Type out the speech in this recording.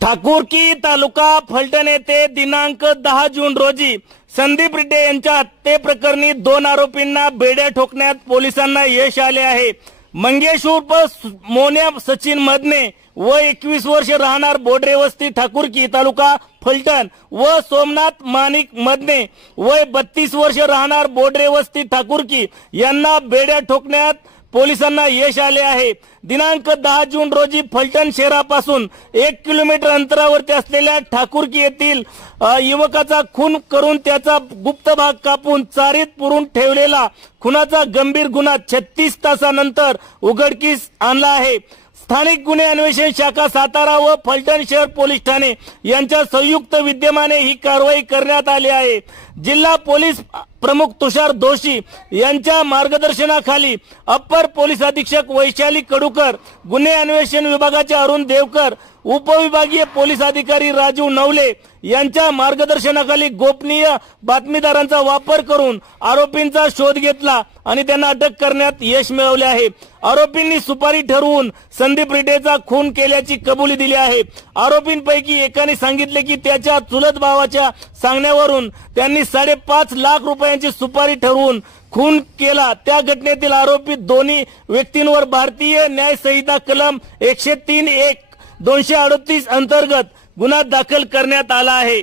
ठाकूरकी तालुका फलटण येथे दिनांक 10 जून रोजी संदीप रेड्डी यांच्या हत्येप्रकरणी 2 आरोपींना बेड्या ठोकण्यात पोलिसांना यश आले आहे। मंगेश उर्फ मोन्या सचिन मदने वय 21 वर्ष राहणार बोडरे वस्ती ठाकूरकी तालुका फलटण व सोमनाथ माणिक मदने वय 32 वर्ष राहणार बोडरे वस्ती ठाकूरकी यांना बेड्या ठोकण्यात पोलिसांना यश आले आहे। दिनांक 10 जून रोजी फलटण शहरापासून 1 किलोमीटर अंतरावरती असलेल्या ठाकूरकी येथील युवकाचा खून करून त्याचा गुप्त भाग कापून चारीत पुरून ठेवलेला खुनाचा गंभीर गुन्हा 36 तासानंतर उघडकीस आणला आहे। स्थानिक गुन्हे अन्वेषण शाखा सातारा व फलटण शहर पोलीस ठाणे यांच्या संयुक्त विद्यमाने ही कारवाई करण्यात आली आहे। जिल्हा पोलीस प्रमुख तुषार दोशी यांच्या मार्गदर्शनाखाली अप्पर पोलीस अधीक्षक वैशाली कडूकर, गुन्हे अन्वेषण विभागाचे अरुण देवकर, उपविभागीय पोलीस अधिकारी राजू नवले यांच्या मार्गदर्शनाखाली गोपनीय बातमीदारांचा वापर करून आरोपींचा शोध घेतला आणि त्यांना अटक करण्यात यश मिळवले आहे। आरोपींनी सुपारी ठरवून संदीप रेड्डीचा खून केल्याची कबुली दिली आहे। आरोपींपैकी एकाने सांगितले की त्याच्या चुलत भावाच्या सांगण्यावरून त्यांनी 5.5 लाख रुपयांची सुपारी ठरवून खून केला। त्या घटनेतील आरोपी दोन्ही व्यक्तींवर भारतीय न्याय संहिता कलम 103(1) 238 अंतर्गत गुन्हा दाखल करण्यात आला आहे।